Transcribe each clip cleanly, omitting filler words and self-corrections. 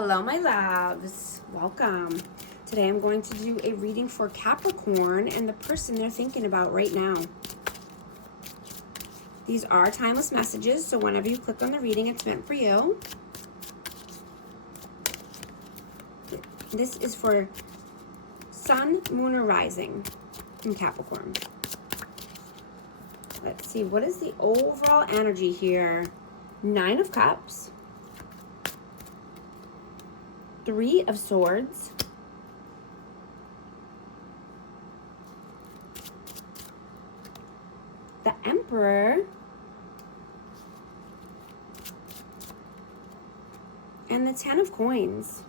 Hello, my loves. Welcome. Today I'm going to do a reading for Capricorn and the person they're thinking about right now. These are timeless messages, so whenever you click on the reading, it's meant for you. This is for Sun, Moon, or Rising in Capricorn. Let's see, what is the overall energy here? 9 of Cups. 3 of Swords. The Emperor. And the 10 of Coins.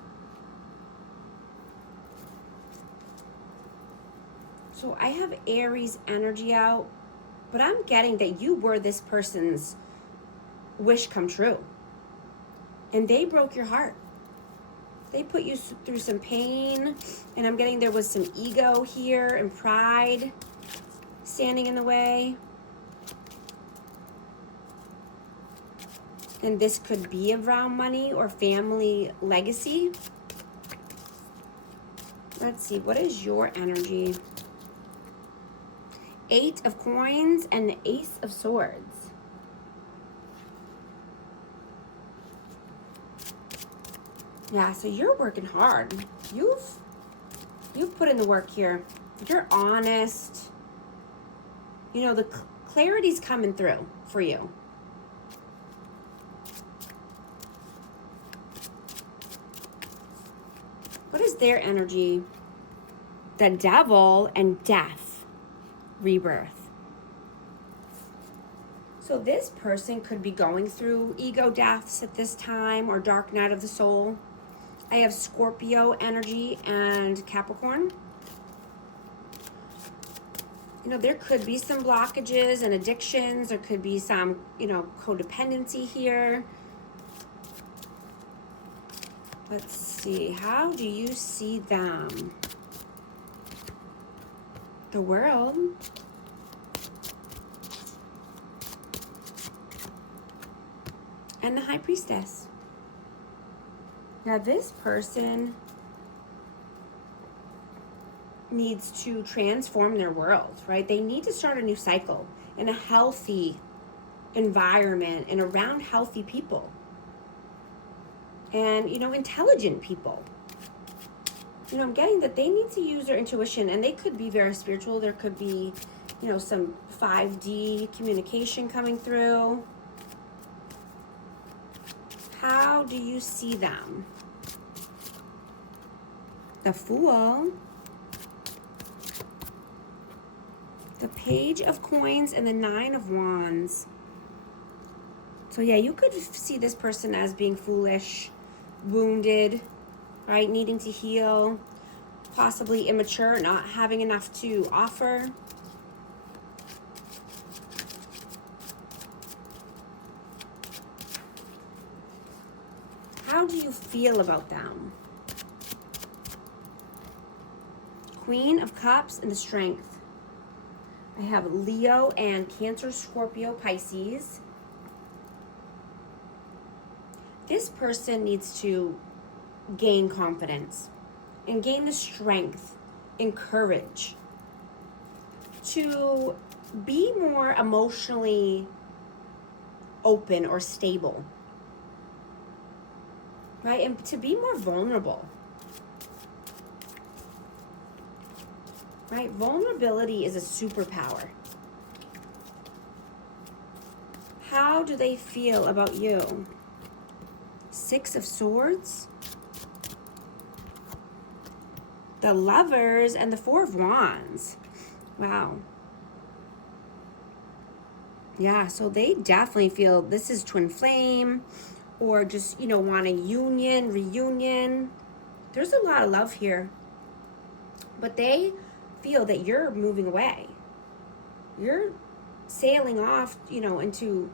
So I have Aries energy out, but I'm getting that you were this person's wish come true. And they broke your heart. They put you through some pain, and I'm getting there was some ego here and pride standing in the way. And this could be around money or family legacy. Let's see, what is your energy? 8 of Coins and the Ace of Swords. Yeah, so you're working hard. You've put in the work here. You're honest. You know, the clarity's coming through for you. What is their energy? The Devil and Death, rebirth. So this person could be going through ego deaths at this time or dark night of the soul. I have Scorpio energy and Capricorn. You know, there could be some blockages and addictions. There could be some, codependency here. Let's see. How do you see them? The World. And the High Priestess. Now this person needs to transform their world, right? They need to start a new cycle in a healthy environment and around healthy people. And, intelligent people. I'm getting that they need to use their intuition, and they could be very spiritual. There could be, some 5D communication coming through. How do you see them? The Fool. The Page of Coins and the 9 of Wands. So yeah, you could see this person as being foolish, wounded, right? Needing to heal, possibly immature, not having enough to offer. How do you feel about them? Queen of Cups and the Strength. I have Leo and Cancer, Scorpio, Pisces. This person needs to gain confidence and gain the strength and courage to be more emotionally open or stable, right? And to be more vulnerable, right? Vulnerability is a superpower. How do they feel about you? 6 of Swords, the Lovers, and the 4 of Wands. Wow. Yeah, so they definitely feel this is twin flame or just, want a union, reunion. There's a lot of love here. But they feel that you're moving away. You're sailing off, into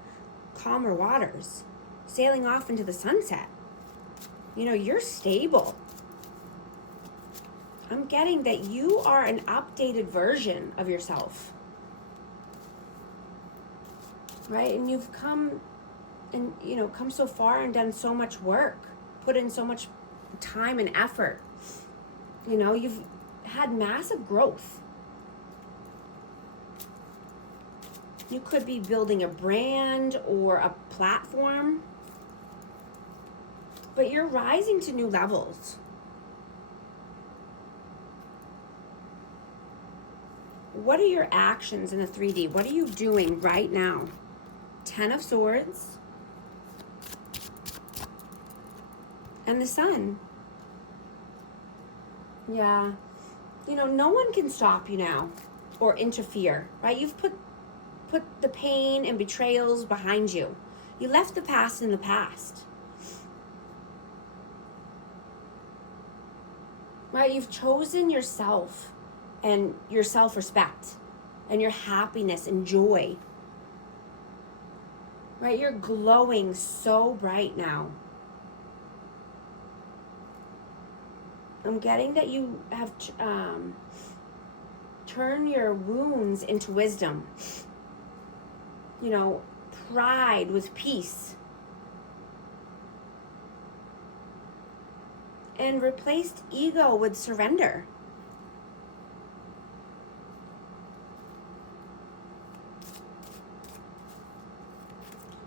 calmer waters. Sailing off into the sunset. You're stable. I'm getting that you are an updated version of yourself. Right? And you've come so far and done so much work, put in so much time and effort. You know, you've had massive growth. You could be building a brand or a platform, but you're rising to new levels. What are your actions in the 3D? What are you doing right now? 10 of Swords and the Sun. Yeah. You know, no one can stop you now or interfere, right? You've put the pain and betrayals behind you. You left the past in the past. Right? You've chosen yourself and your self-respect and your happiness and joy. Right? You're glowing so bright now. I'm getting that you have turned your wounds into wisdom. You know, pride with peace. And replaced ego with surrender.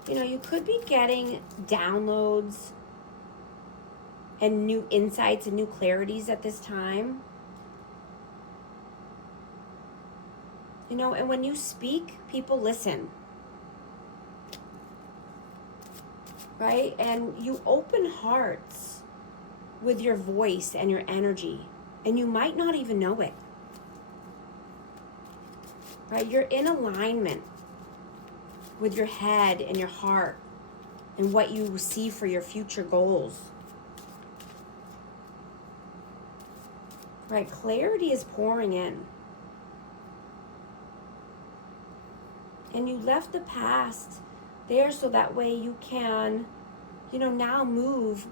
You know, you could be getting downloads and new insights and new clarities at this time. You know, and when you speak, people listen. Right? And you open hearts with your voice and your energy, and you might not even know it. Right? You're in alignment with your head and your heart and what you see for your future goals. Right? Clarity is pouring in. And you left the past there so that way you can, you know, now move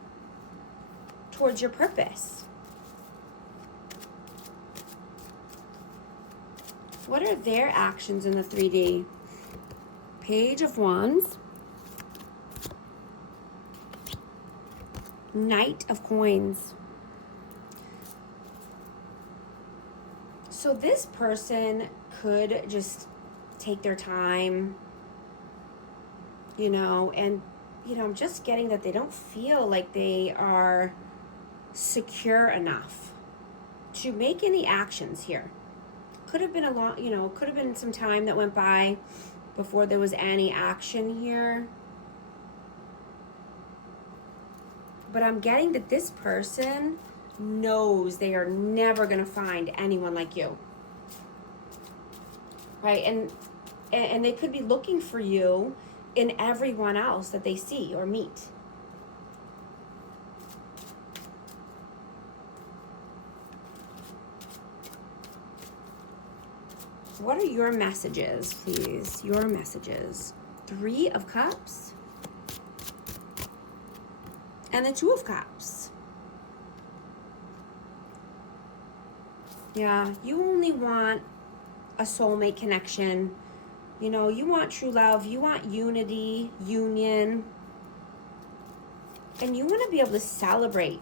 towards your purpose. What are their actions in the 3D? Page of Wands. Knight of Coins. So this person could just take their time, you know, and, you know, I'm just getting that they don't feel like they are secure enough to make any actions here. Could have been a long, you know, could have been some time that went by before there was any action here. But I'm getting that this person knows they are never going to find anyone like you. Right? And they could be looking for you in everyone else that they see or meet. What are your messages, please? Your messages. 3 of Cups. And the 2 of Cups. Yeah, you only want a soulmate connection. You know, you want true love. You want unity, union. And you want to be able to celebrate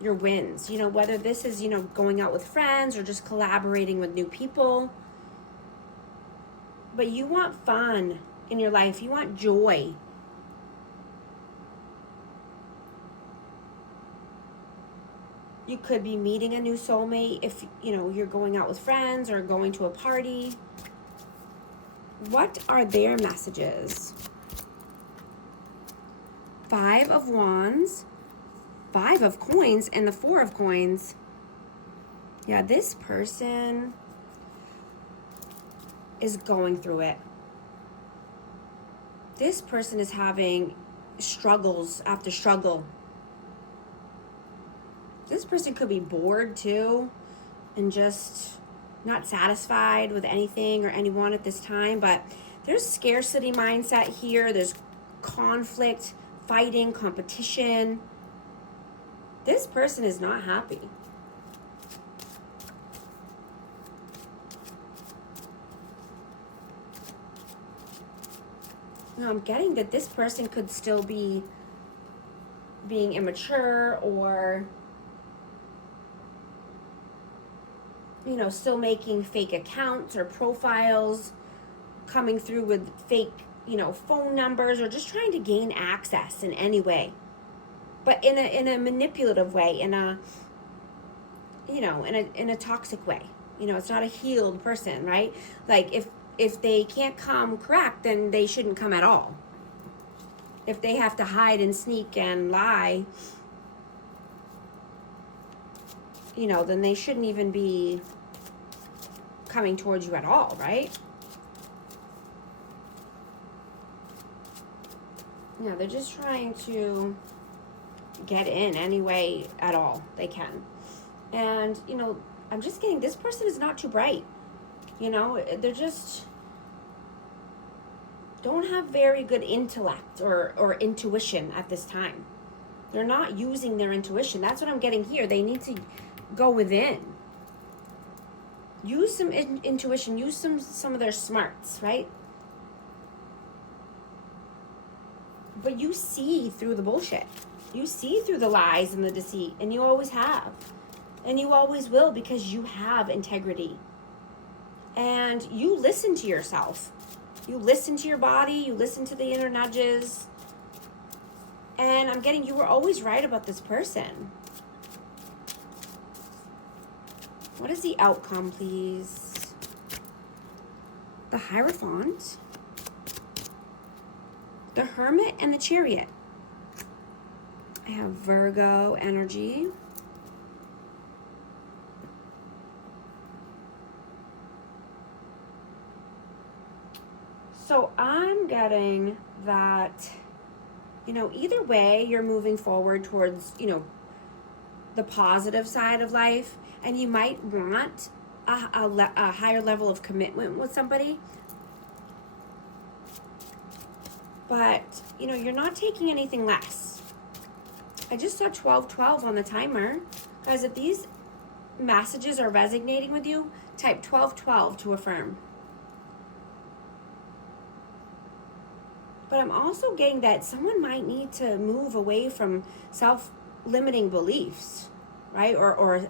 your wins. You know, whether this is, you know, going out with friends or just collaborating with new people. But you want fun in your life. You want joy. You could be meeting a new soulmate if, you know, you're going out with friends or going to a party. What are their messages? 5 of Wands, 5 of Coins, and the 4 of Coins. Yeah, this person is going through it. This person is having struggles after struggle. This person could be bored too and just not satisfied with anything or anyone at this time, but there's scarcity mindset here. There's conflict, fighting, competition. This person is not happy. Now I'm getting that this person could still be being immature, or, you know, still making fake accounts or profiles, coming through with fake, you know, phone numbers, or just trying to gain access in any way, but in a manipulative way, in a, you know, in a toxic way. You know, it's not a healed person, right? Like, if they can't come correct, then they shouldn't come at all. If they have to hide and sneak and lie, you know, then they shouldn't even be coming towards you at all, right? Yeah, they're just trying to get in any way at all they can. And, you know, I'm just getting, this person is not too bright. You know, they're just don't have very good intellect or intuition at this time. They're not using their intuition. That's what I'm getting here. They need to go within. Use some intuition. Use some of their smarts, right? But you see through the bullshit. You see through the lies and the deceit. And you always have. And you always will, because you have integrity. And you listen to yourself. You listen to your body. You listen to the inner nudges. And I'm getting, you were always right about this person. What is the outcome, please? The Hierophant, the Hermit, and the Chariot. I have Virgo energy. So I'm getting that, you know, either way, you're moving forward towards, you know, the positive side of life, and you might want a higher level of commitment with somebody. But, you know, you're not taking anything less. I just saw 1212 on the timer. Guys, if these messages are resonating with you, type 1212 to affirm. But I'm also getting that someone might need to move away from self-limiting beliefs, right? Or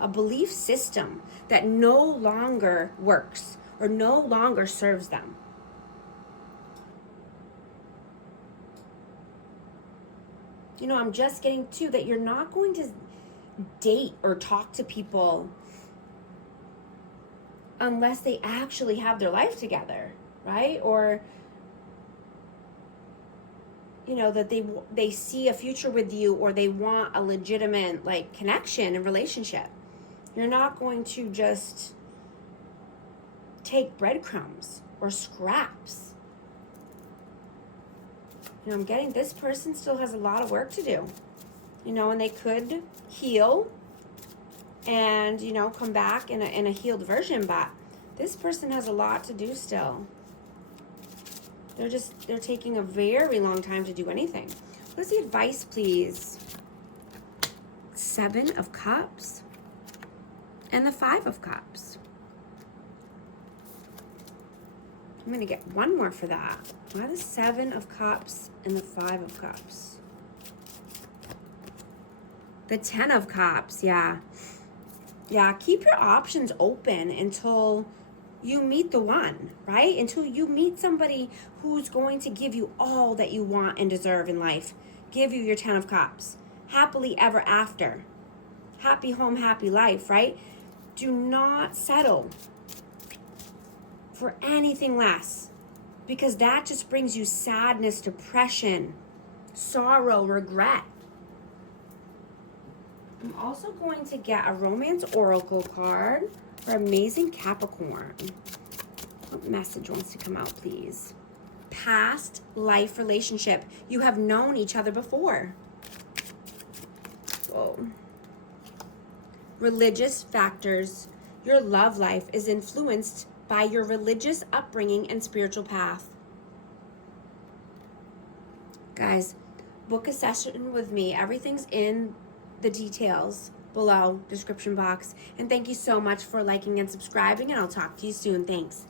a belief system that no longer works or no longer serves them. You know, I'm just getting to that you're not going to date or talk to people unless they actually have their life together, right? Or, you know, that they see a future with you, or they want a legitimate, like, connection and relationship. You're not going to just take breadcrumbs or scraps. You know, I'm getting this person still has a lot of work to do. You know, and they could heal and, you know, come back in a healed version, but this person has a lot to do still. They're taking a very long time to do anything. What's the advice, please? 7 of Cups and the 5 of Cups. I'm going to get one more for that. Why the 7 of Cups and the 5 of Cups? The 10 of Cups, yeah. Yeah, keep your options open until you meet the one, right? Until you meet somebody who's going to give you all that you want and deserve in life. Give you your 10 of Cups. Happily ever after. Happy home, happy life, right? Do not settle for anything less, because that just brings you sadness, depression, sorrow, regret. I'm also going to get a romance oracle card for amazing Capricorn. What message wants to come out, please? Past life relationship. You have known each other before. Whoa. Religious factors. Your love life is influenced by your religious upbringing and spiritual path. Guys, book a session with me. Everything's in the details below, description box. And thank you so much for liking and subscribing, and I'll talk to you soon. Thanks.